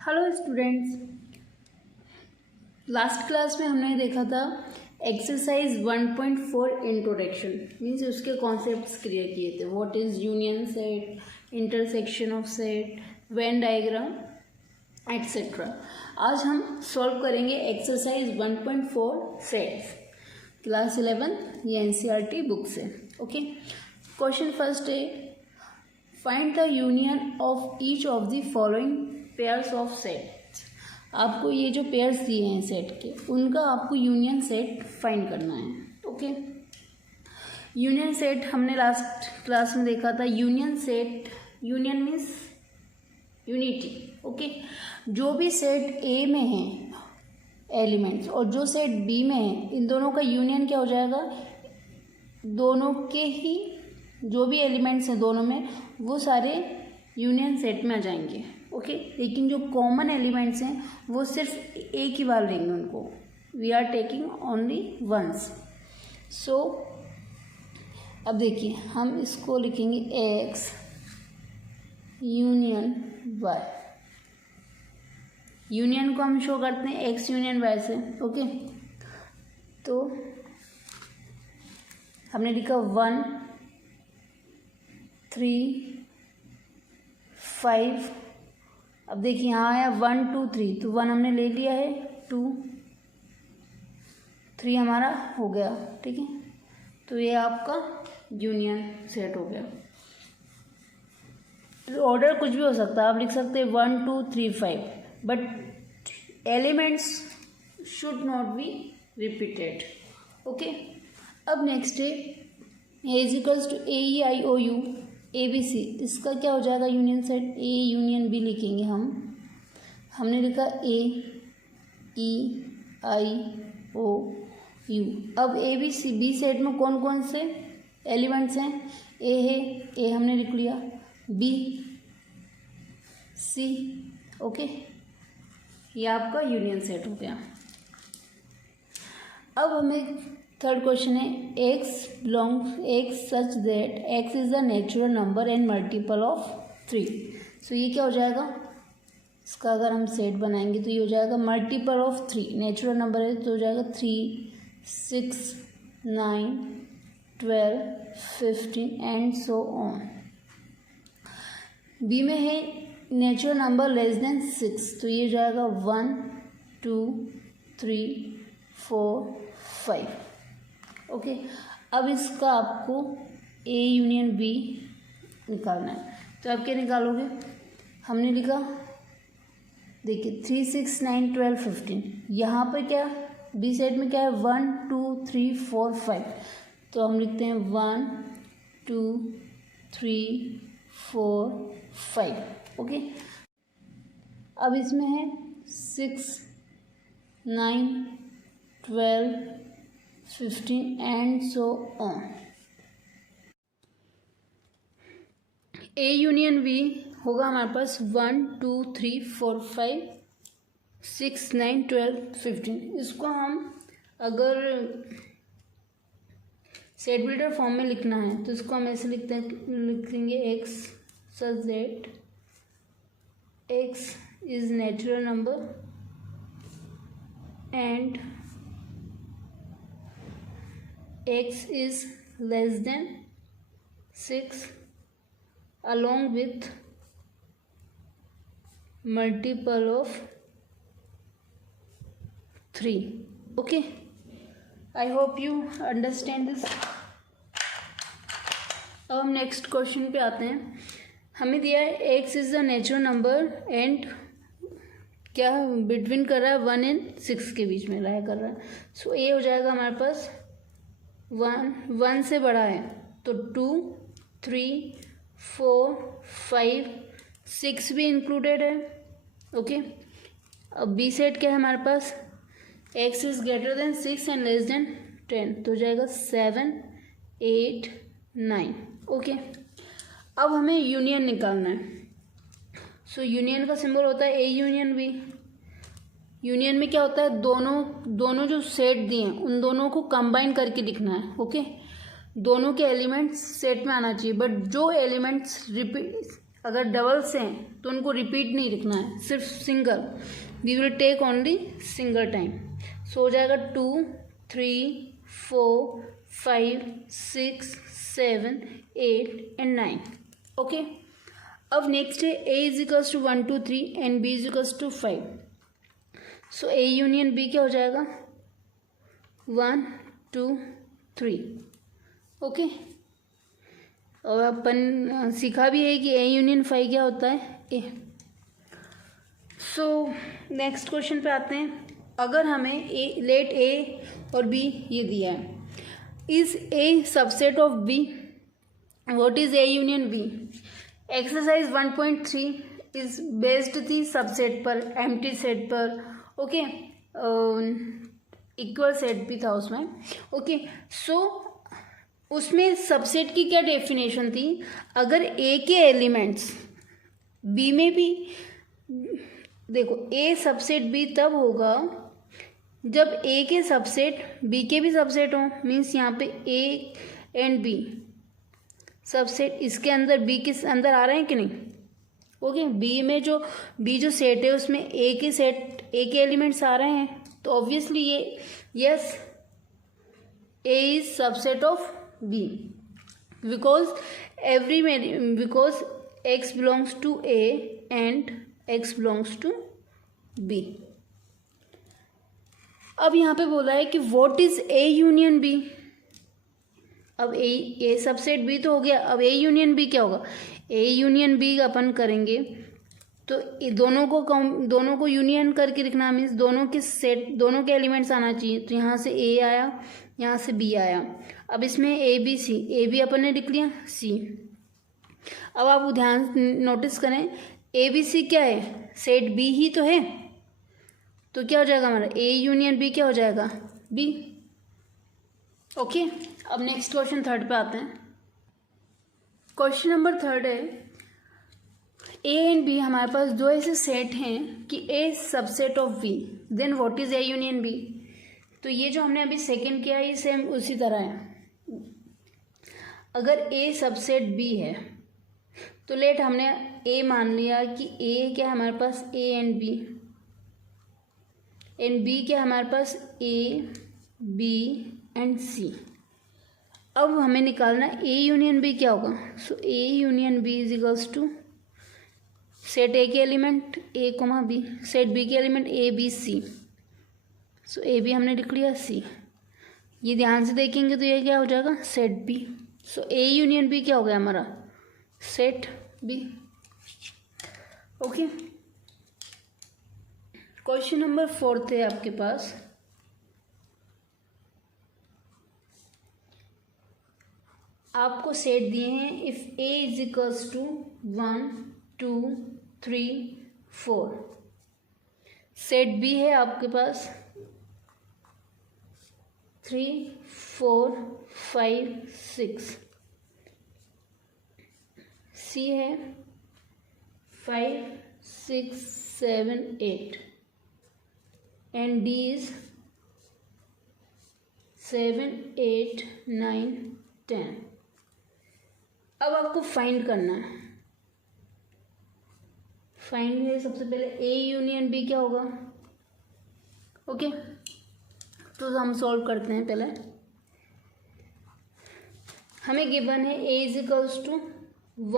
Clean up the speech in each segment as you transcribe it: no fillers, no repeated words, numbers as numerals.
Hello students, last class में हमने देखा था एक्सरसाइज 1.4 इंट्रोडक्शन मीन्स उसके कॉन्सेप्ट्स क्लियर किए थे। What is union set, intersection of set, Venn diagram etcetera. आज हम सॉल्व करेंगे एक्सरसाइज 1.4 सेट्स, क्लास 11 ये एनसीईआरटी बुक से। ओके, क्वेश्चन फर्स्ट है, find the union of each of the following pairs of sets. आपको ये जो पेयर्स दिए हैं सेट के, उनका आपको यूनियन सेट फाइंड करना है। ओके, यूनियन सेट हमने लास्ट क्लास में देखा था। Union set, union means unity. Okay, जो भी सेट ए में है एलिमेंट्स और जो सेट बी में है, इन दोनों का यूनियन क्या हो जाएगा, दोनों के ही जो भी एलिमेंट्स हैं दोनों में, वो सारे यूनियन सेट में आ जाएंगे। ओके, लेकिन जो कॉमन एलिमेंट्स हैं वो सिर्फ एक ही बार लेंगे उनको। We are taking only once. So अब देखिए, हम इसको लिखेंगे एक्स यूनियन वाई। यूनियन को हम शो करते हैं एक्स यूनियन वाई से। ओके, तो हमने लिखा 1 3 5। अब देखिए यहाँ आया 1 2 3, तो 1 हमने ले लिया है, 2 3 हमारा हो गया। ठीक है, तो ये आपका यूनियन सेट हो गया। ऑर्डर कुछ भी हो सकता है, आप लिख सकते हैं 1 2 3 5, but elements should not be repeated. Okay, अब नेक्स्ट है A is equals to A E I O U A B C. इसका क्या हो जाएगा union set, A union B लिखेंगे हम। हमने लिखा ए ई आई ओ यू। अब A B C B set में कौन कौन से एलिमेंट्स हैं, ए है, ए हमने लिख लिया, बी सी। ओके, ये आपका यूनियन सेट हो गया। अब हमें थर्ड क्वेश्चन है, x belongs x such that x is the natural number and multiple of 3। सो ये क्या हो जाएगा, इसका अगर हम सेट बनाएंगे तो ये हो जाएगा मल्टीपल ऑफ 3। नेचुरल नंबर है तो हो जाएगा 3 6 9 12 15 एंड सो ऑन। बी में है नेचुरल नंबर लेस देन 6, तो ये हो जाएगा 1 2 3 4 5। ओके, अब इसका आपको ए यूनियन बी निकालना है, तो आप क्या निकालोगे, हमने लिखा देखिए 3 6 9 12 15। यहाँ पर क्या बी सेट में क्या है 1 2 3 4 5, तो हम लिखते हैं 1 2 3 4 5। ओके, अब इसमें है 6 9 12 15 and so on. A union B होगा हमारे पास 1 2 3 4 5 6 9 12 15। इसको हम अगर सेट बिल्डर फॉर्म में लिखना है तो इसको हम ऐसे लिखेंगे x such that x is natural number and x is less than 6 along with multiple of 3. Okay, I hope you understand this. अब हम नेक्स्ट क्वेश्चन पे आते हैं। हमें दिया है x is the natural number and क्या बिटवीन कर रहा है 1 and 6 के बीच में लाया कर रहा है। सो ये हो जाएगा हमारे पास 1 से बड़ा है तो 2 3 4 5 6 भी इंक्लूडेड है। ओके, अब बी सेट क्या है हमारे पास, x is greater than 6 and less than 10, तो हो जाएगा 7 8 9। ओके, अब हमें यूनियन निकालना है। सो यूनियन का सिंबल होता है ए यूनियन बी। यूनियन में क्या होता है, दोनों जो सेट दिए हैं उन दोनों को कंबाइन करके लिखना है। ओके, दोनों के एलिमेंट्स सेट में आना चाहिए, बट जो एलिमेंट्स रिपीट अगर डबल्स हैं तो उनको रिपीट नहीं लिखना है, सिर्फ single, we will take only single time. So हो जाएगा 2 3 4 5 6 7 8 एंड 9। ओके, अब नेक्स्ट है A is equals to 1 2 3 and B is equals to 5। So A union B क्या हो जाएगा 1 2 3। ओके, और अपन सीखा भी है कि A यूनियन 5 क्या होता है A। सो नेक्स्ट क्वेश्चन पे आते हैं। अगर हमें लेट A और B ये दिया है, is A subset of B, what is A union B। Exercise 1.3 is based थी सबसेट पर, एम्प्टी सेट पर। ओके, इक्वल सेट भी था उसमें। ओके, सो उसमें सबसेट की क्या डेफिनेशन थी, अगर A के एलिमेंट्स B में भी, देखो A सबसेट B तब होगा जब A के सबसेट B के भी सबसेट हों, मीन्स यहाँ पे A एंड B सबसेट इसके अंदर B के अंदर आ रहे हैं कि नहीं। ओके, B में जो B जो सेट है उसमें A के एलिमेंट्स आ रहे हैं, तो ऑब्वियसली ये yes A is subset of B because X belongs to A and X belongs to B। अब यहाँ पे बोला है कि what is A union B। अब A सबसेट B तो हो गया, अब A यूनियन B क्या होगा। A यूनियन B अपन करेंगे तो दोनों को यूनियन करके लिखना, मीन्स दोनों के एलिमेंट्स आना चाहिए। तो यहाँ से A आया, यहाँ से B आया। अब इसमें A B अपन ने लिख लिया C। अब आप ध्यान नोटिस करें, ABC क्या है, सेट B ही तो है, तो क्या हो जाएगा हमारा A यूनियन B क्या हो जाएगा B। ओके, अब नेक्स्ट क्वेश्चन थर्ड पे आते हैं। क्वेश्चन नंबर थर्ड है, A एंड B हमारे पास दो ऐसे सेट हैं कि A subset of B, then what is A union B। तो ये जो हमने अभी सेकंड किया ये सेम उसी तरह है। अगर A सबसेट B है तो लेट हमने A मान लिया कि A क्या हमारे पास A and B, and B क्या हमारे पास A B एंड C। अब हमें निकालना A यूनियन B क्या होगा। So A union B is equals to set A के element A comma B, set B के एलिमेंट A B C। सो A B हमने लिख लिया C। ये ध्यान से देखेंगे तो ये क्या हो जाएगा set B। So A union B क्या हो गया हमारा set B। Okay, question number fourth है आपके पास। आपको सेट दिए हैं, if A is equals to 1 2 3 4। Set B है आपके पास 3 4 5 6। C है 5 6 7 8 एंड D इज 7 8 9 10। अब आपको फाइंड करना है। फाइंड है सबसे पहले A यूनियन B क्या होगा। ओके, तो हम सॉल्व करते हैं। पहले हमें गिवन है A is equals to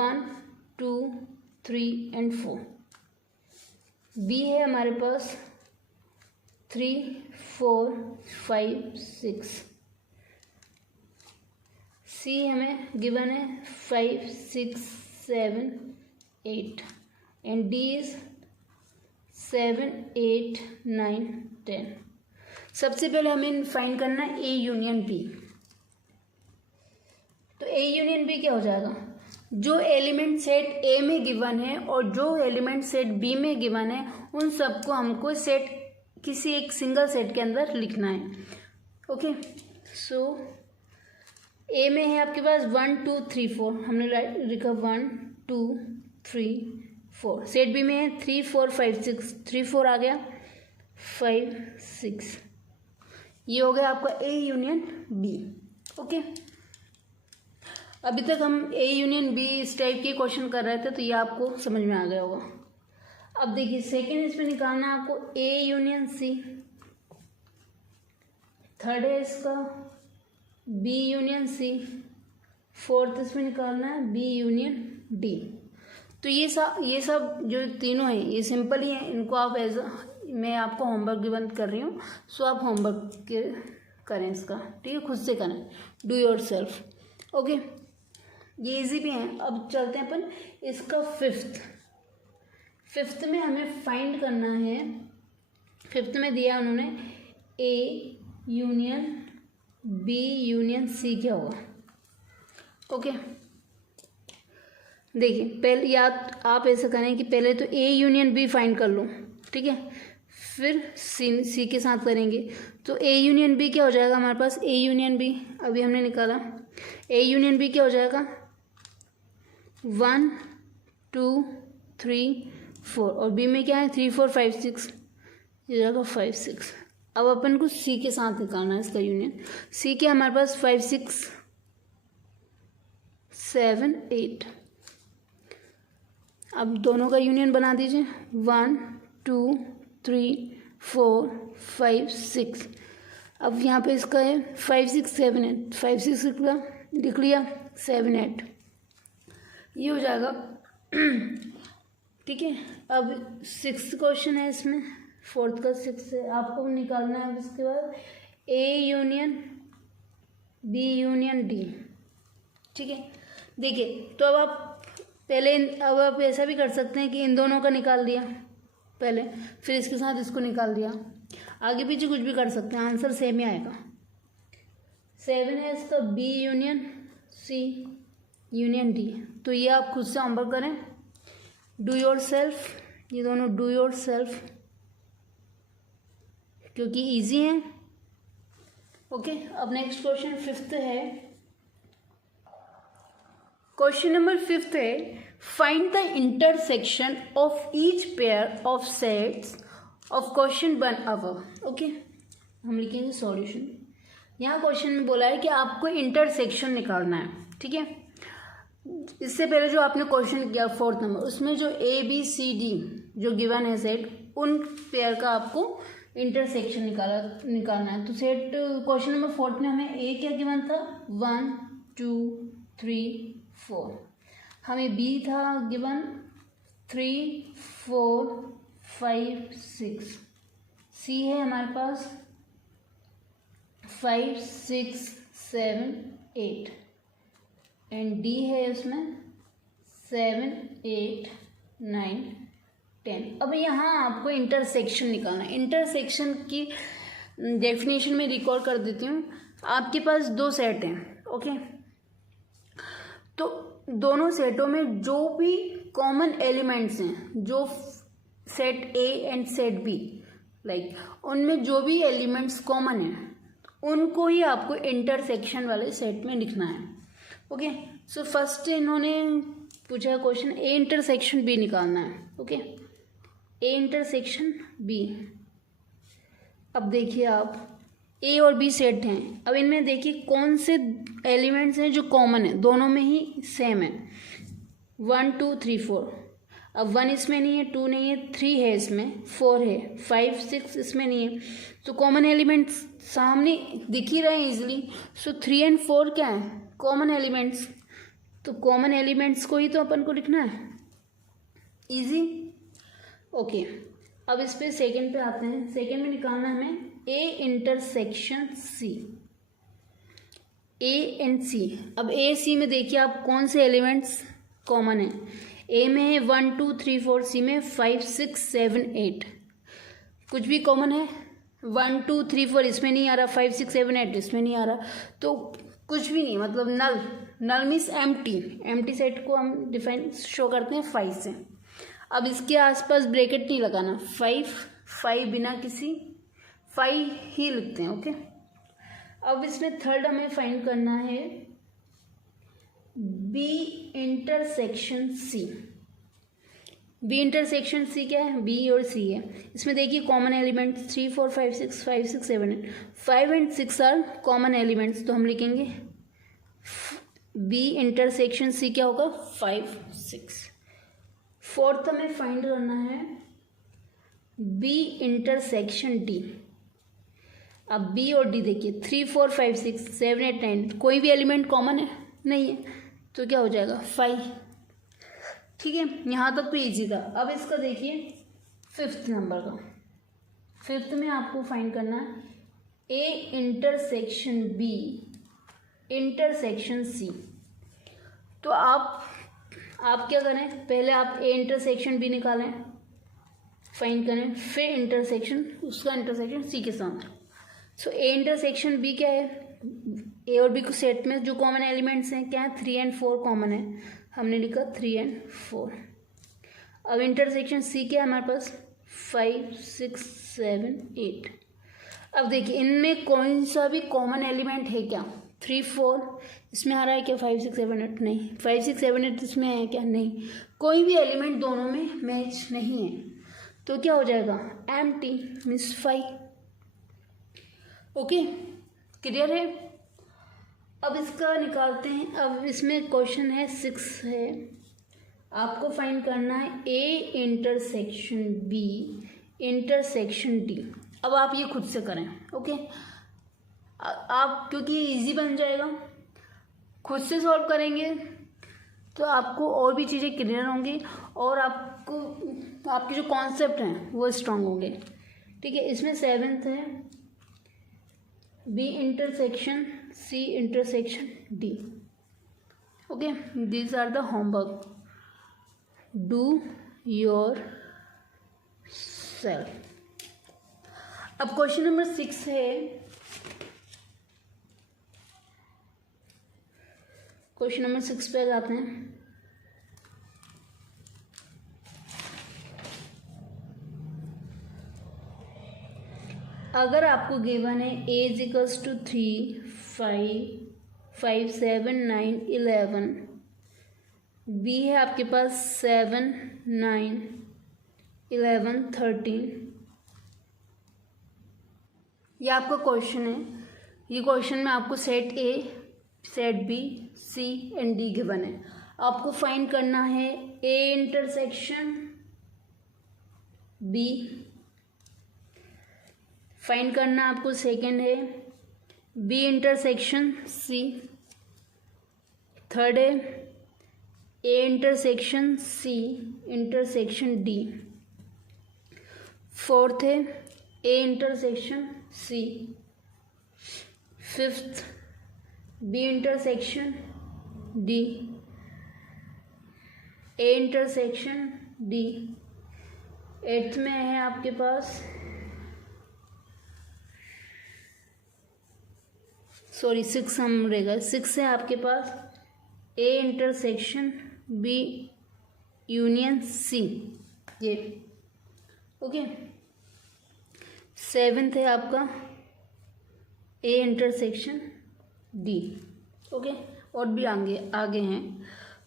1 2 3 and 4। B है हमारे पास 3 4 5 6। C हमें गिवन है 5 6 7 8 एंड D इज 7 8 9 10। सबसे पहले हमें फाइंड करना है A यूनियन B। तो A यूनियन B क्या हो जाएगा, जो एलिमेंट सेट A में गिवन है और जो एलिमेंट सेट B में गिवन है उन सबको हमको सेट किसी एक सिंगल सेट के अंदर लिखना है। ओके, सो A में है आपके पास 1 2 3 4, हमने लिखा 1 2 3 4। सेट B में है 3 4 5 6, 3 4 आ गया 5 6। ये हो गया आपका A यूनियन B। ओके, अभी तक हम ए यूनियन बी इस टाइप के क्वेश्चन कर रहे थे, तो ये आपको समझ में आ गया होगा। अब देखिए सेकेंड इसमें निकालना है आपको ए यूनियन सी, थर्ड है इसका बी यूनियन सी, फोर्थ इसमें निकालना है बी यूनियन डी। तो ये सब जो तीनों हैं ये सिंपल ही हैं, इनको आप मैं आपको होमवर्क गिवन कर रही हूँ, सो आप होमवर्क करें इसका, ठीक है, खुद से करें, डू योर सेल्फ। ओके, ये इजी भी हैं। अब चलते हैं अपन इसका फिफ्थ में हमें फाइंड करना है। फिफ्थ में दिया उन्होंने A union B union C क्या होगा। ओके, देखिए पहले याद आप ऐसा करें कि पहले तो ए यूनियन बी फाइंड कर लो, ठीक है, फिर सी के साथ करेंगे। तो ए यूनियन बी क्या हो जाएगा हमारे पास, ए यूनियन बी अभी हमने निकाला, ए यूनियन बी क्या हो जाएगा 1 2 3 4, और बी में क्या है 3 4 5 6, ये जाएगा 5 6। अब अपन को सी के साथ निकालना है इसका यूनियन। सी के हमारे पास 5 6 7 8। अब दोनों का यूनियन बना दीजिए 1 2 3 4 5 6। अब यहाँ पे इसका है 5 6 7 8, 5 6 लिख लिया 7 8, ये हो जाएगा ठीक है। अब 6th क्वेश्चन है इसमें, 4th का 6 है, आपको निकालना है इसके बाद A union B union D, ठीक है। देखिए तो अब आप ऐसा भी कर सकते हैं कि इन दोनों का निकाल दिया पहले, फिर इसके साथ इसको निकाल दिया, आगे पीछे कुछ भी कर सकते हैं, आंसर सेम ही आएगा। 7 है इसका B union C union D. तो ये आप खुद से होमवर्क करें, डू योर सेल्फ, ये दोनों डू योर सेल्फ, क्योंकि इजी हैं। ओके, अब नेक्स्ट क्वेश्चन 5th है। क्वेश्चन नंबर 5th है, find the intersection of each pair of sets of question 1 above. Okay, हम लिखेंगे सॉल्यूशन। यहाँ क्वेश्चन में बोला है कि आपको इंटरसेक्शन निकालना है, ठीक है। इससे पहले जो आपने क्वेश्चन किया 4th नंबर, उसमें जो ए बी सी डी जो गिवन है सेट, उन पेयर का आपको इंटरसेक्शन निकालना है। तो सेट क्वेश्चन नंबर 4th में हमें ए क्या गिवन था 1 2 3 4, हमें बी था गिवन 3 4 5 6, सी है हमारे पास 5 6 7 8, एंड डी है उसमें 7 8 9 10। अब यहाँ आपको इंटरसेक्शन निकालना है। इंटरसेक्शन की डेफिनेशन में रिकॉर्ड कर देती हूँ। आपके पास 2 सेट हैं, ओके, तो दोनों सेटों में जो भी कॉमन एलिमेंट्स हैं, जो set A and set be like उनमें जो भी एलिमेंट्स कॉमन हैं उनको ही आपको इंटरसेक्शन वाले सेट में लिखना है। ओके, सो फर्स्ट इन्होंने पूछा क्वेश्चन ए इंटरसेक्शन बी निकालना है। Okay, A intersection B. अब देखिए आप ए और बी सेट हैं, अब इनमें देखिए कौन से एलिमेंट्स हैं जो कॉमन है, दोनों में ही सेम है 1 2 3 4। अब 1 इसमें नहीं है, 2 नहीं है, 3 है इसमें, 4 है, 5 6 इसमें नहीं है। तो कॉमन एलिमेंट्स सामने दिख ही रहे हैं इजीली। सो 3 एंड 4 क्या है कॉमन एलिमेंट्स, तो कॉमन एलिमेंट्स को ही तो अपन को लिखना है, इजी। ओके, अब इस पे सेकंड पे आते हैं। सेकंड में निकालना है हमें ए इंटरसेक्शन सी, ए एंड सी। अब ए सी में देखिए आप कौन से एलिमेंट्स कॉमन है। ए में है 1 2 3 4, सी में 5 6 7 8, कुछ भी कॉमन है 1 2 3 4 इसमें नहीं आ रहा, 5 6 7 8 इसमें नहीं आ रहा, तो कुछ भी नहीं, मतलब नल मीन्स एम्प्टी सेट को हम डिफाइन शो करते हैं 5 से। अब इसके आसपास ब्रैकेट नहीं लगाना, 5 बिना किसी 5 ही लिखते हैं। ओके, अब इसमें थर्ड हमें फाइंड करना है B intersection C. B intersection C क्या है, बी और सी है। इसमें देखिए common elements 3 4 5 6 5 6 7 8, 5 and 6 are common elements, तो हम लिखेंगे बी इंटरसेक्शन सी क्या होगा 5 6। फोर्थ हमें फाइंड करना है बी इंटरसेक्शन डी। अब बी और डी देखिए 3 4 5 6 7 8 9 कोई भी एलिमेंट कॉमन है नहीं है, तो क्या हो जाएगा 5। ठीक है, यहाँ तक तो इजी था। अब इसका देखिए फिफ्थ नंबर का। फिफ्थ में आपको फाइंड करना है A intersection B intersection C. तो आप क्या करें, पहले आप ए इंटरसेक्शन बी निकालें, फाइंड करें, फिर इंटरसेक्शन उसका इंटरसेक्शन सी के साथ। सो ए इंटरसेक्शन बी क्या है, ए और बी को सेट में जो कॉमन एलिमेंट्स हैं क्या है 3 और 4 कॉमन है, हमने लिखा 3 और 4। अब इंटरसेक्शन सी क्या है हमारे पास 5 6 7 8। अब देखिए इनमें कौन सा भी कॉमन एलिमेंट है क्या 3 4 इसमें आ रहा है क्या 5 6 7 8 नहीं, 5 6 7 8 इसमें है क्या नहीं, कोई भी एलिमेंट दोनों में मैच नहीं है, तो क्या हो जाएगा एम्प्टी मीन्स 5। ओके, क्लियर है। अब इसका निकालते हैं। अब इसमें क्वेश्चन है 6 है, आपको फाइंड करना है A intersection B intersection D. अब आप ये खुद से करें। ओके, आप क्योंकि ये इजी बन जाएगा, खुद से सॉल्व करेंगे तो आपको और भी चीज़ें क्लियर होंगी और आपको आपके जो कॉन्सेप्ट हैं वो स्ट्रांग होंगे। ठीक है, इसमें 7th है B intersection C intersection D. Okay, these are the homework, do yourself. अब क्वेश्चन नंबर 6 है, क्वेश्चन नंबर 6 पे जाते हैं। अगर आपको गिवन है a is equals to 3 5 7 9 11, b है आपके पास 7 9 11 13। ये आपका क्वेश्चन है। ये क्वेश्चन में आपको set A set B C and D given है। आपको फाइंड करना है ए इंटरसेक्शन बी, फाइंड करना आपको सेकेंड है बी इंटरसेक्शन सी, थर्ड है A intersection C intersection D, fourth है A intersection C, fifth B intersection D A intersection D, eighth में है आपके पास सॉरी 6 हम रहेगा 6 है आपके पास A intersection B union C ये। ओके, 7th है आपका ए इंटरसेक्शन डी। ओके, और भी आगे हैं।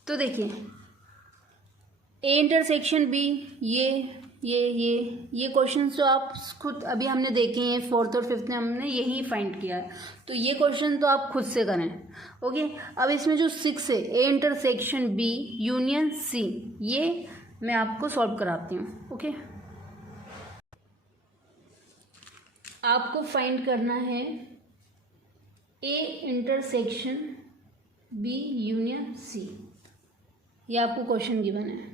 तो देखिए ए इंटरसेक्शन बी ये क्वेश्चन तो आप खुद अभी हमने देखे हैं, 4th और 5th में हमने यही फाइंड किया है, तो ये क्वेश्चन तो आप खुद से करें। ओके, अब इसमें जो 6 है A intersection B union C, ये मैं आपको सॉल्व कराती हूँ। ओके, आपको फाइंड करना है A intersection B union C, ये आपको क्वेश्चन गिवन है।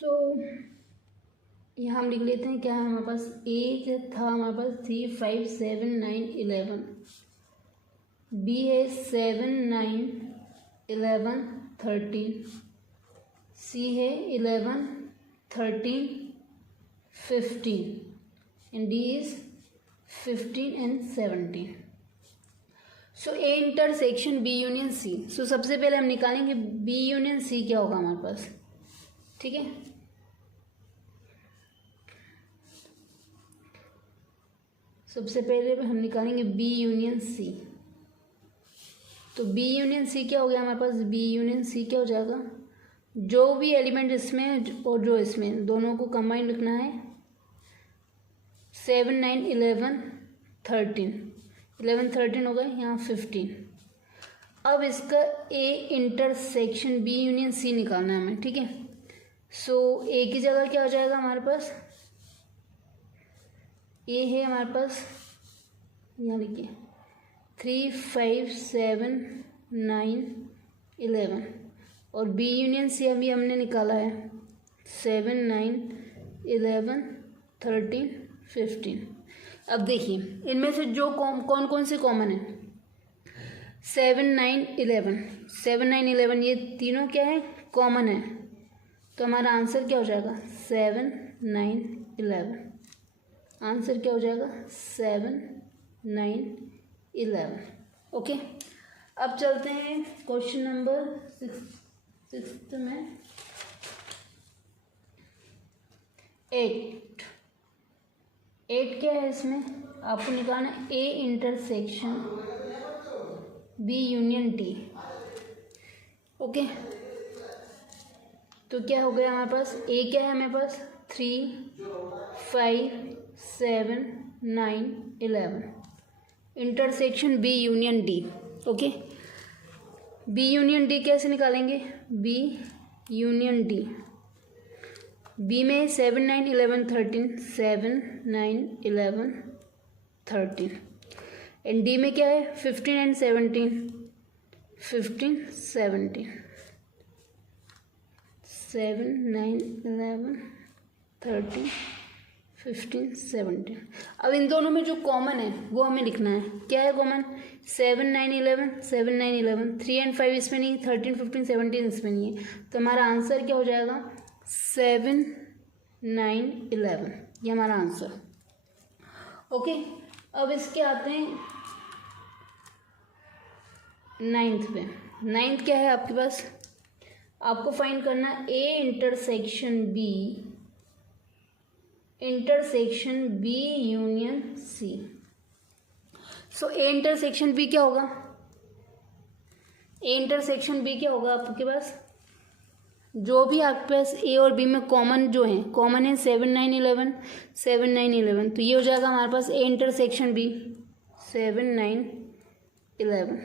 तो यहाँ हम लिख लेते हैं क्या है हमारे पास, ए था हमारे पास 3 5 7 9 11, बी है 7 9 11 13, सी है 11 13 15 and D is 15 and 17. So A intersection B union C. So सबसे पहले हम निकालेंगे बी यूनियन सी क्या होगा हमारे पास। ठीक है, सबसे पहले हम निकालेंगे बी यूनियन सी। तो बी यूनियन सी क्या हो गया हमारे पास, बी यूनियन सी क्या हो जाएगा, जो भी एलिमेंट इसमें और जो इसमें दोनों को कंबाइन रखना है 7 9 11 13, 11 13 हो गए, यहाँ 15। अब इसका A intersection B union C निकालना है हमें, ठीक है। सो ए की जगह क्या हो जाएगा हमारे पास, ए है हमारे पास, यहाँ लिखिए 3 5 7 9 11, और बी यूनियन सी अभी हमने निकाला है 7 9 11 13 15। अब देखिए इनमें से जो कौन कौन से कॉमन है, 7 9 11, 7 9 11 ये तीनों क्या है, कॉमन है। तो हमारा आंसर क्या हो जाएगा, 7 9 11। आंसर क्या हो जाएगा, 7 9 11। ओके, अब चलते हैं क्वेश्चन नंबर 6 में। 8 क्या है इसमें, आपको निकालना A intersection B union D. Okay, तो क्या हो गया हमारे पास, ए क्या है हमारे पास, 3 5 7 9 11, intersection B union D. Okay, B union D कैसे निकालेंगे, बी यूनियन डी, बी में 7 9 11 13, 7 9 11 13, एंड डी में क्या है 15 एंड 17, 15 17, 7 9 11 13 15 17। अब इन दोनों में जो कॉमन है वो हमें लिखना है, क्या है कॉमन, 7 9 11, 7 9 11, 3 एंड 5 इसमें नहीं, 13 15 17 इसमें नहीं है। तो हमारा आंसर क्या हो जाएगा, 7 9 11, ये हमारा आंसर। ओके, अब इसके आते हैं 9th पे। 9th क्या है आपके पास, आपको फाइंड करना A intersection B union C. So A intersection B क्या होगा, ए इंटरसेक्शन बी क्या होगा आपके पास, जो भी आपके पास ए और बी में कॉमन जो है, कॉमन है 7 9 11, 7 9 11, तो ये हो जाएगा हमारे पास ए इंटरसेक्शन बी 7 9 11।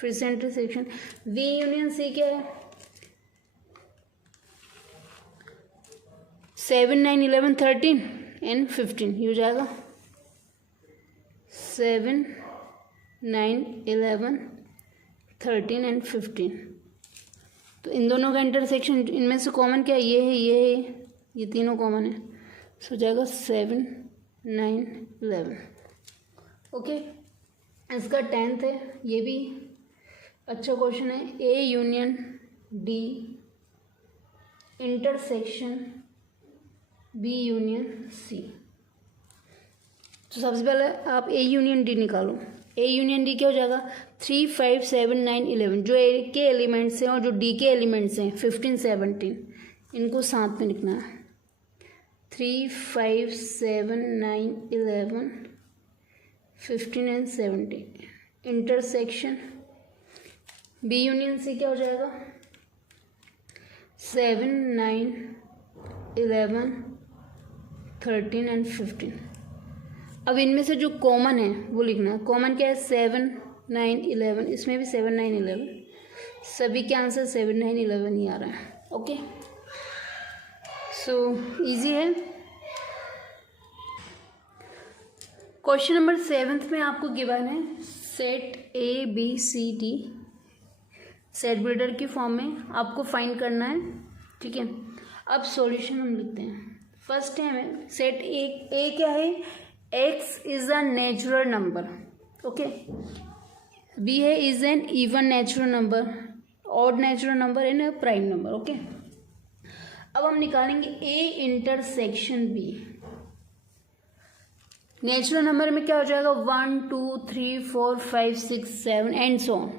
फिर से इंटरसेक्शन बी यूनियन सी क्या है, 7 9 11 13 एंड 15, ये हो जाएगा 7 9 11 13 एंड 15। तो इन दोनों का इंटरसेक्शन, इनमें से कॉमन क्या है, ये है, ये तीनों कॉमन है, सो हो जाएगा 7 9 11। ओके, इसका 10th है, ये भी अच्छा क्वेश्चन है, A union D intersection B union C. तो सबसे पहले आप ए यूनियन डी निकालो। ए यूनियन डी क्या हो जाएगा, 3 5 7 9 11, जो ए के एलिमेंट्स हैं और जो डी के एलिमेंट्स हैं 15 17, इनको साथ में लिखना है, 3 5 7 9 11 15 and 17। Intersection B union C क्या हो जाएगा, 7 9 11 13 एंड 15। अब इनमें से जो कॉमन है वो लिखना है। कॉमन क्या है, 7 9 11, इसमें भी 7 9 11, सभी के आंसर 7 9 11 ही आ रहा है। ओके, सो इजी है। क्वेश्चन नंबर 7 में आपको गिवन है set A B C D, set builder की फॉर्म में आपको फाइंड करना है, ठीक है। अब सॉल्यूशन हम लिखते हैं। फर्स्ट है हमें सेट ए क्या है, x is a natural number, okay. B है is an even natural number, odd natural number and a prime number, okay. अब हम निकालेंगे A intersection B. Natural number में क्या हो जाएगा, 1 2 3 4 5 6 7 एंड सो ऑन।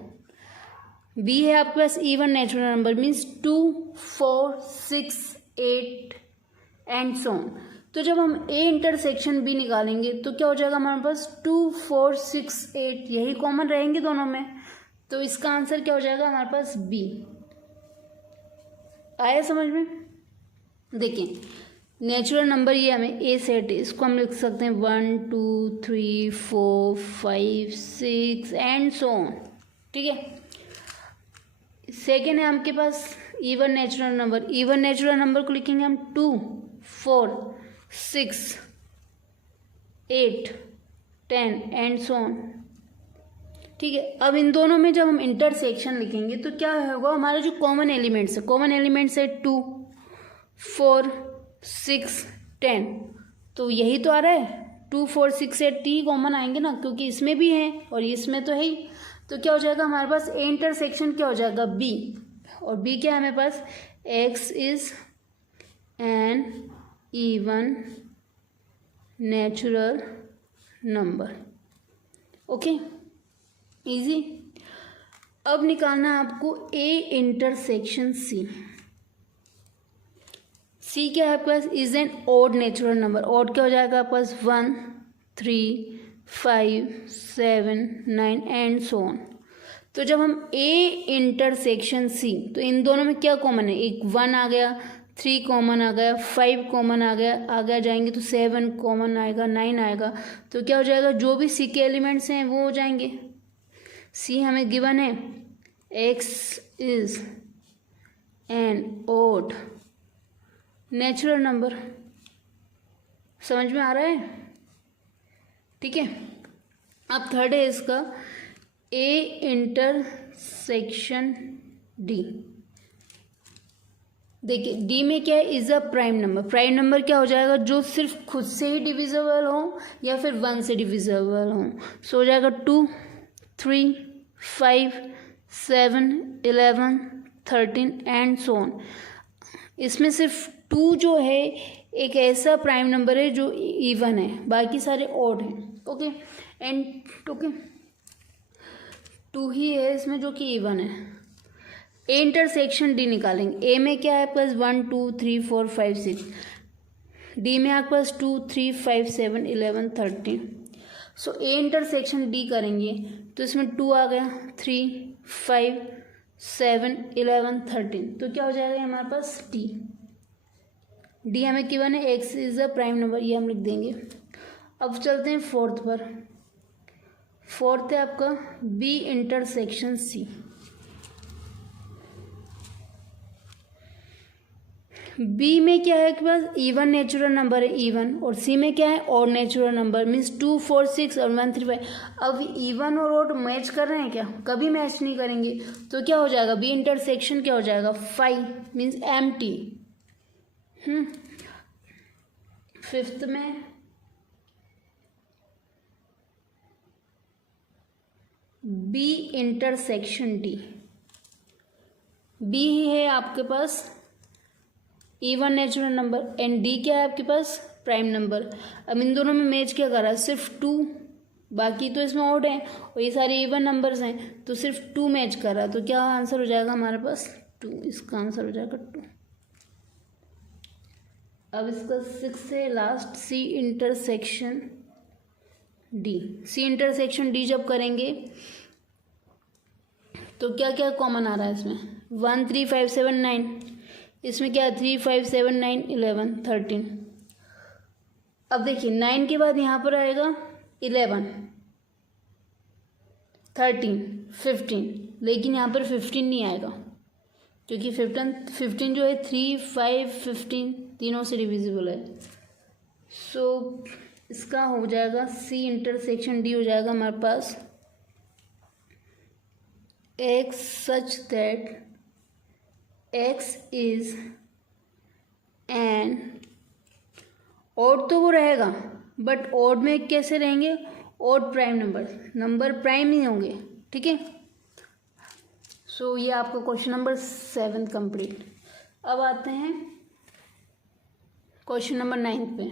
बी है आपके पास even natural number, means 2 4 6 8 and so on. तो जब हम ए इंटरसेक्शन बी निकालेंगे तो क्या हो जाएगा हमारे पास, 2 4 6 8, यही कॉमन रहेंगे दोनों में, तो इसका आंसर क्या हो जाएगा हमारे पास बी। आया समझ में? देखिए नेचुरल नंबर ये हमें ए सेट है, इसको हम लिख सकते हैं 1 2 3 4 5 6 एंड सो ऑन, ठीक है। सेकेंड है आपके पास even natural number. Even natural number को लिखेंगे हम 2 4 6 8 10 एंड सो ऑन, ठीक है। अब इन दोनों में जब हम इंटरसेक्शन लिखेंगे तो क्या होगा, हमारे जो कॉमन एलिमेंट्स है, कॉमन एलिमेंट्स है 2 4 6 10, तो यही तो आ रहा है 2 4 6 8 टी कॉमन आएंगे ना, क्योंकि इसमें भी है और इसमें तो है ही। तो क्या हो जाएगा हमारे पास ए इंटरसेक्शन क्या हो जाएगा बी, और बी क्या है हमारे पास, x is an even natural number. Okay, easy. अब निकालना है आपको ए इंटरसेक्शन सी। सी क्या है आपके पास, is an odd natural number. Odd क्या हो जाएगा आपके पास 1 3 5 7 9 एंड सो ऑन। तो जब हम ए इंटरसेक्शन सी, तो इन दोनों में क्या कॉमन है, एक 1 आ गया, 3 कॉमन आ गया, 5 कॉमन आ गया, आगे जाएंगे तो 7 कॉमन आएगा, 9 आएगा। तो क्या हो जाएगा, जो भी सी के एलिमेंट्स हैं वो हो जाएंगे। सी हमें गिवन है x is an odd natural number. समझ में आ रहा है, ठीक है। अब थर्ड है इसका ए इंटरसेक्शन डी। देखिए डी में क्या है, is a prime number. Prime number क्या हो जाएगा, जो सिर्फ खुद से ही डिविजिबल हो या फिर 1 से डिविजिबल हो। सो हो जाएगा 2 3 5 7 11 13 एंड सो ऑन। इसमें सिर्फ 2 जो है एक ऐसा प्राइम नंबर है जो इवन है, बाकी सारे ऑड हैं। ओके, एंड ओके 2 ही है इसमें जो कि इवन है। ए इंटरसेक्शन डी निकालेंगे। ए में क्या है प्लस 1 2 3 4 5 6, डी में आपके पास 2 3 5 7 11 13। सो ए इंटरसेक्शन डी करेंगे तो इसमें 2 आ गया, 3 5 7 11 13, तो क्या हो जाएगा हमारे पास डी। डी हमें गिवन है x is a prime number, ये हम लिख देंगे। अब चलते हैं फोर्थ पर। फोर्थ है आपका बी इंटरसेक्शन सी। बी में क्या है कि पास इवन नेचुरल नंबर है इवन, और सी में क्या है ऑड नेचुरल नंबर, मीन्स 2 4 6 और 1 3 5। अब इवन और ऑड मैच कर रहे हैं क्या, कभी मैच नहीं करेंगे। तो क्या हो जाएगा बी इंटरसेक्शन क्या हो जाएगा 5 मीन्स एम्प्टी। फिफ्थ में बी इंटरसेक्शन डी। बी ही है आपके पास even natural number and D क्या है आपके पास प्राइम नंबर। अब इन दोनों में मैच क्या कर रहा है, सिर्फ 2, बाकी तो इसमें ऑड है और ये सारे इवन नंबर्स हैं, तो सिर्फ 2 मैच कर रहा है। तो क्या आंसर हो जाएगा हमारे पास 2, इसका आंसर हो जाएगा 2। अब इसका 6 से last C intersection D. C intersection D जब करेंगे तो क्या क्या कॉमन आ रहा है इसमें, 1 3 5 7 9, इसमें क्या 3 5 7 9 11 13। अब देखिए 9 के बाद यहाँ पर आएगा 11 13 15, लेकिन यहाँ पर 15 नहीं आएगा क्योंकि 15 जो है 3 5 15 तीनों से डिविजिबल है। सो इसका हो जाएगा सी इंटरसेक्शन डी हो जाएगा हमारे पास x such that x is an odd, तो वो रहेगा बट ऑड में कैसे रहेंगे, ऑड प्राइम नंबर प्राइम ही होंगे, ठीक है। सो ये आपका क्वेश्चन नंबर 7 कंप्लीट। अब आते हैं क्वेश्चन नंबर 9 पे।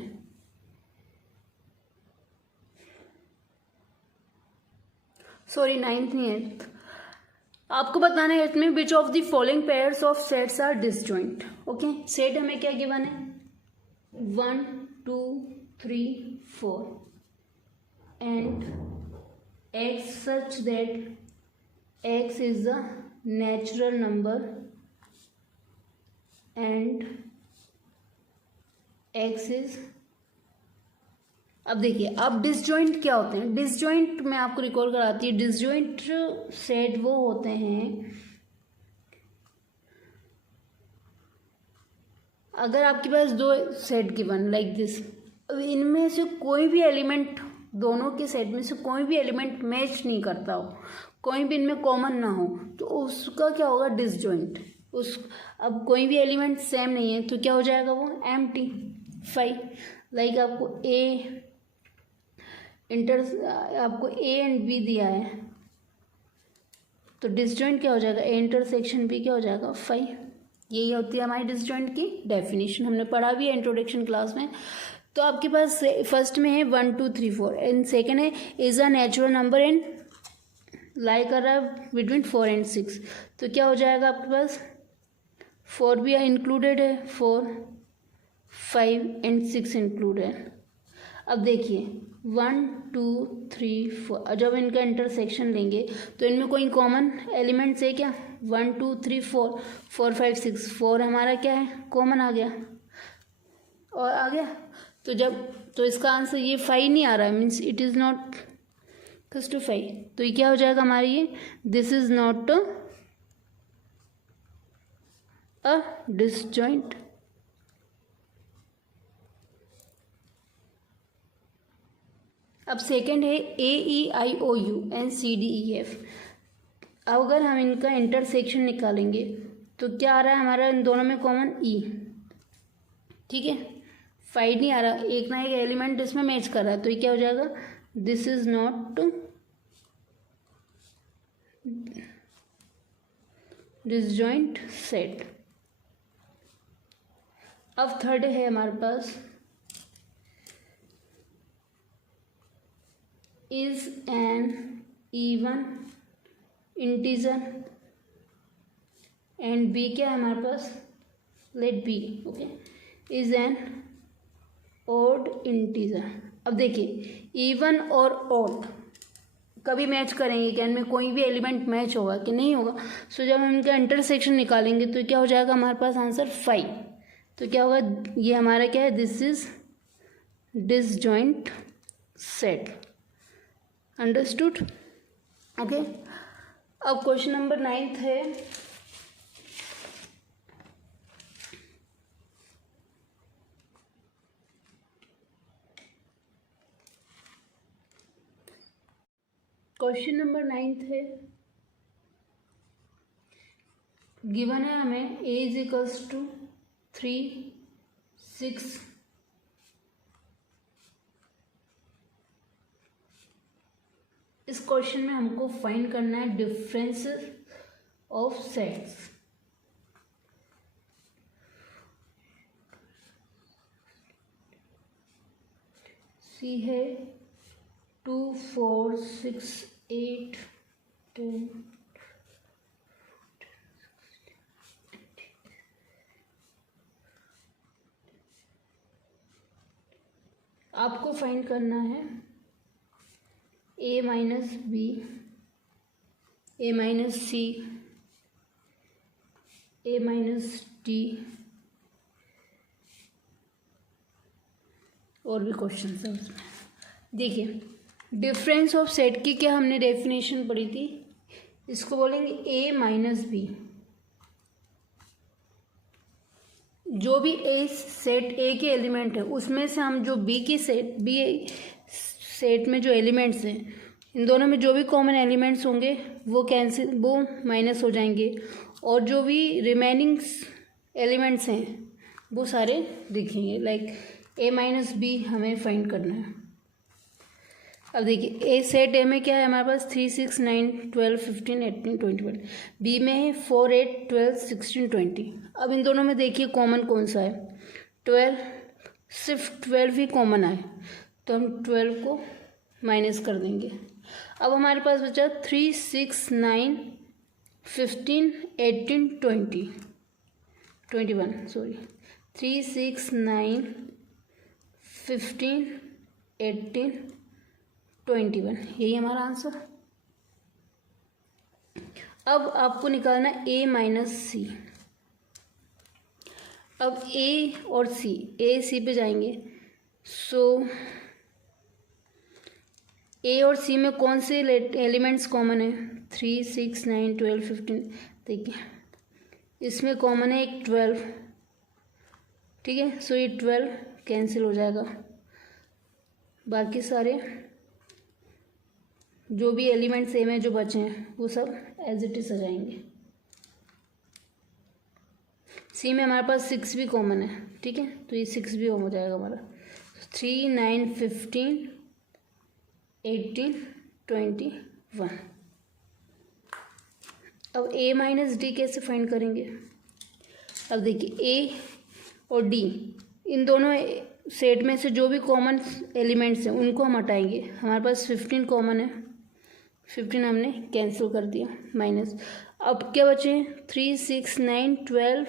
सॉरी 9th नहीं है, आपको बताना है इसमें which of the following pairs of sets are disjoint. Okay, set हमें क्या गिवन है 1 2 3 4 and x such that x is a natural number and x is, अब देखिए अब डिसजॉइंट क्या होते हैं, डिसजॉइंट मैं आपको रिकॉल कराती हूँ। डिसजॉइंट सेट वो होते हैं अगर आपके पास दो सेट गिवन लाइक दिस, इनमें से कोई भी एलिमेंट, दोनों के सेट में से कोई भी एलिमेंट मैच नहीं करता हो, कोई भी इनमें कॉमन ना हो, तो उसका क्या होगा, डिसजॉइंट। उस अब कोई भी एलिमेंट सेम नहीं है तो क्या हो जाएगा, वो एम्प्टी। फाइव लाइक आपको ए एंड बी दिया है तो डिसजॉइंट क्या हो जाएगा, ए इंटरसेक्शन बी क्या हो जाएगा, फाइव। यही होती है हमारी डिसजॉइंट की डेफिनेशन, हमने पढ़ा भी है इंट्रोडक्शन क्लास में। तो आपके पास फर्स्ट में है 1 2 3 4 एंड सेकेंड है is a natural number and lie कर रहा है बिटवीन 4 एंड 6, तो क्या हो जाएगा आपके पास 4 भी इंक्लूडेड है, 4 5 एंड 6 इंक्लूड है। अब देखिए 1 2 3 4 जब इनका इंटरसेक्शन लेंगे तो इनमें कोई कॉमन एलिमेंट्स है क्या, 1 2 3 4 4 5 6, 4 हमारा क्या है, कॉमन आ गया और आ गया। तो इसका आंसर ये 5 नहीं आ रहा है, means it is not equals to 5, तो ये क्या हो जाएगा हमारी, ये this is not a disjoint. अब सेकंड है A E I O U and C D E F. अब अगर हम इनका इंटरसेक्शन निकालेंगे तो क्या आ रहा है हमारा, इन दोनों में कॉमन ई, ठीक है, 5 नहीं आ रहा, एक ना एक एलिमेंट इसमें मैच कर रहा है, तो ये क्या हो जाएगा, this is not disjoint set. अब थर्ड है हमारे पास is an even integer and b क्या है हमारे पास, let b, okay, is an odd integer। अब देखिए इवन और ऑड कभी मैच करेंगे क्या, इनमें कोई भी एलिमेंट मैच होगा कि नहीं होगा। सो जब हम इनका इंटरसेक्शन निकालेंगे तो क्या हो जाएगा हमारे पास आंसर 5, तो क्या होगा, ये हमारा क्या है, this is disjoint set. Understood, okay. अब क्वेश्चन नंबर 9 है, क्वेश्चन नंबर 9 है, गिवन है हमें a इज इक्वल्स टू 3 6 इस क्वेश्चन में हमको फाइंड करना है डिफरेंस ऑफ सेट्स। सी है 2 4 6 8 10, आपको फाइंड करना है a minus B, a minus C, a minus D, और भी क्वेश्चन है उसमें। देखिए डिफरेंस ऑफ सेट की क्या हमने डेफिनेशन पढ़ी थी, इसको बोलेंगे a माइनस बी। जो भी ए सेट ए के एलिमेंट है उसमें से हम जो बी सेट में जो एलिमेंट्स हैं, इन दोनों में जो भी कॉमन एलिमेंट्स होंगे वो माइनस हो जाएंगे, और जो भी रिमेनिंग एलिमेंट्स हैं वो सारे दिखेंगे। लाइक ए माइनस बी हमें फाइंड करना है। अब देखिए ए सेट ए में क्या है हमारे पास 3 6 9 12 15 18 21, बी में है 4 8 12 16 20। अब इन दोनों में देखिए कॉमन कौन सा है, 12, सिर्फ 12 ही कॉमन आए तो हम 12 को माइनस कर देंगे। अब हमारे पास बचा 3 6 9 15 18 20 21 सॉरी 3 6 9 15 18 21, यही हमारा आंसर। अब आपको निकालना ए माइनस सी। अब ए और सी, ए सी पे जाएंगे। सो ए और सी में कौन से एलिमेंट्स कॉमन है? 3, 6, 9, 12, 15। देखिए इसमें कॉमन है एक 12, ठीक है। सो ये 12 कैंसिल हो जाएगा, बाकी सारे जो भी एलिमेंट सेम है जो बचे हैं वो सब एज इट इज आ जाएंगे। सी में हमारे पास 6 भी कॉमन है, ठीक है, तो ये 6 भी हो जाएगा हमारा। 3, 9, 15, 18, 21। अब a माइनस डी कैसे फाइंड करेंगे? अब देखिए ए और डी इन दोनों सेट में से जो भी कॉमन एलिमेंट्स हैं उनको हम हटाएंगे। हमारे पास 15 कॉमन है, 15 हमने कैंसिल कर दिया माइनस। अब क्या बचे? 3, 6, 9, 12,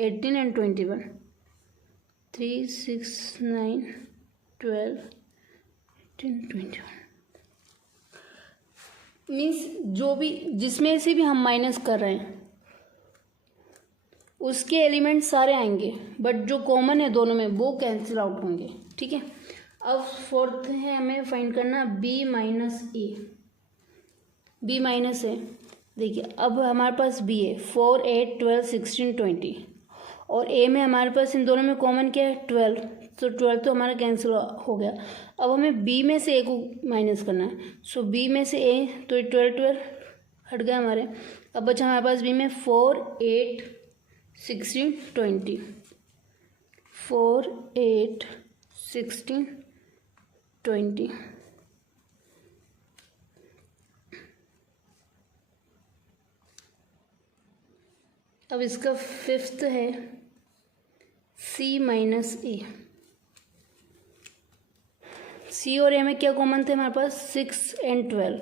18 एंड 21। 3, 6, 9, 12, 18, 21 मीन्स जो भी जिसमें से भी हम माइनस कर रहे हैं उसके एलिमेंट सारे आएंगे, बट जो कॉमन है दोनों में वो कैंसिल आउट होंगे, ठीक है। अब फोर्थ है हमें फाइंड करना बी माइनस ए। बी माइनस है, देखिए अब हमारे पास बी है 4, 8, 12, 16, 20 और ए में हमारे पास इन दोनों में कॉमन क्या है? 12। तो 12 तो हमारा कैंसिल हो गया। अब हमें बी में से ए को माइनस करना है। सो बी में से ए, तो ये 12 हट गया हमारे। अब बचा हमारे पास बी में 4, 8, 16, 20। 4, 8, 16, 20। अब इसका फिफ्थ है सी माइनस ए। सी और ए में क्या कॉमन थे हमारे पास? 6 एंड 12।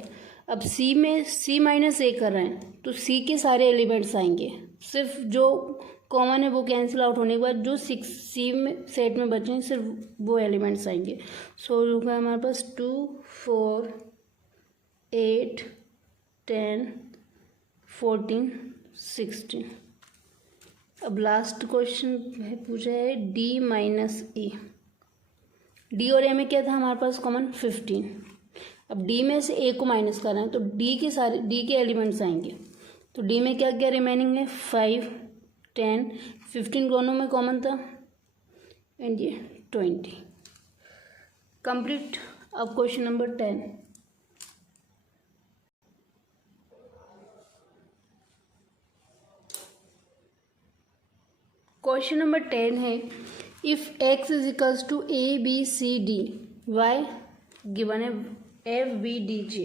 अब सी में सी माइनस ए कर रहे हैं तो सी के सारे एलिमेंट्स आएंगे, सिर्फ जो कॉमन है वो कैंसिल आउट होने के बाद जो 6 सी में सेट में बचे हैं सिर्फ वो एलिमेंट्स आएंगे। सो होगा हमारे पास 2, 4, 8, 10, 14, 16। अब लास्ट क्वेश्चन पूछा है डी माइनस ए। डी और ए में क्या था हमारे पास कॉमन? 15। अब डी में से ए को माइनस करना है तो डी के एलिमेंट्स आएंगे। तो डी में क्या क्या रिमेनिंग है? 5, 10, 15 दोनों में कॉमन था एंड ये 20। कंप्लीट। अब क्वेश्चन नंबर 10। क्वेश्चन नंबर 10 है if x is equals to A B C D Y given है F B D J.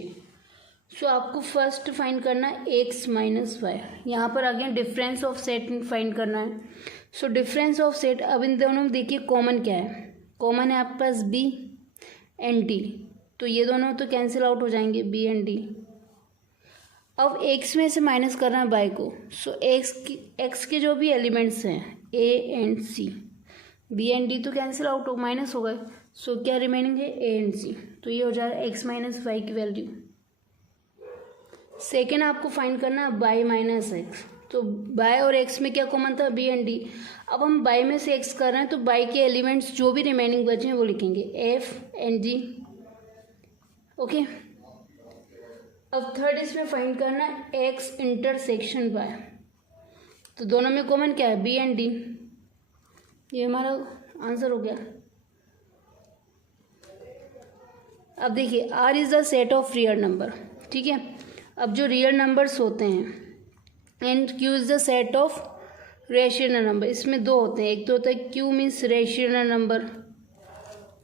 So आपको फर्स्ट फाइंड करना है x माइनस वाई। यहाँ पर again difference of set find करना है। सो डिफरेंस ऑफ सेट, अब इन दोनों में देखिए कॉमन क्या है? कॉमन है आपके पास b एंड d, तो ये दोनों तो कैंसिल आउट हो जाएंगे b एंड d। अब x में से माइनस करना है y को। सो x के जो भी एलिमेंट्स हैं a and c, b and d तो कैंसिल आउट हो माइनस हो गए। सो क्या रिमेनिंग है? a एंड c, तो ये हो जाएगा x माइनस वाई की वैल्यू। सेकेंड आपको फाइंड करना है y माइनस एक्स। तो y और x में क्या कॉमन था? b and d। अब हम y में से x कर रहे हैं तो y के एलिमेंट्स जो भी रिमेनिंग बचे हैं वो लिखेंगे f एंड g, ओके। अब थर्ड इसमें फाइंड करना है x इंटरसेक्शन y। तो दोनों में कॉमन क्या है? b and d। ये हमारा आंसर हो गया। अब देखिए r is the set of real number, ठीक है। अब जो रियल नंबर्स होते हैं and q is the set of rational number, इसमें दो होते हैं। एक तो होता है q मीन्स रेशनल नंबर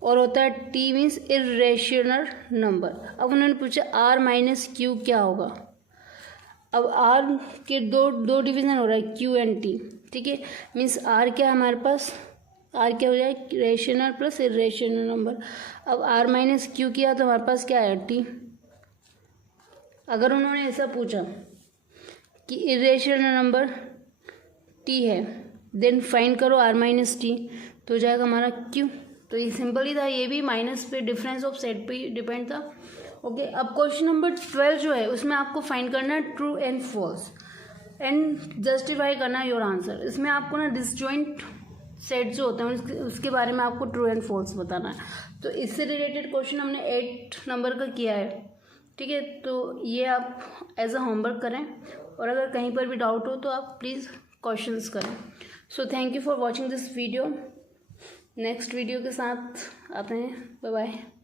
और होता है t मीन्स इर्रेशनल नंबर। अब उन्होंने पूछा r माइनस क्यू क्या होगा। अब r के दो डिवीजन हो रहा है q एंड t, ठीक है। मीन्स r क्या है हमारे पास? r क्या हो जाए? Rational plus irrational number. अब r माइनस क्यू किया तो हमारे पास क्या है? t। अगर उन्होंने ऐसा पूछा कि इर्रेशनल नंबर t है देन फाइंड करो r माइनस टी, तो हो जाएगा हमारा q। तो ये सिंपल ही था, ये भी माइनस पे डिफरेंस ऑफ सेट पे डिपेंड था, ओके। अब क्वेश्चन नंबर 12 जो है उसमें आपको फाइंड करना है true and false and justify करना है योर आंसर। इसमें आपको ना डिसजॉइंट सेट जो होते हैं उसके बारे में आपको ट्रू एंड फॉल्स बताना है। तो इससे रिलेटेड क्वेश्चन हमने 8 नंबर का किया है, ठीक है। तो ये आप एज अ होमवर्क करें, और अगर कहीं पर भी डाउट हो तो आप प्लीज़ क्वेश्चंस करें। So thank you for watching this video. Next video के साथ आते हैं, बाय बाय।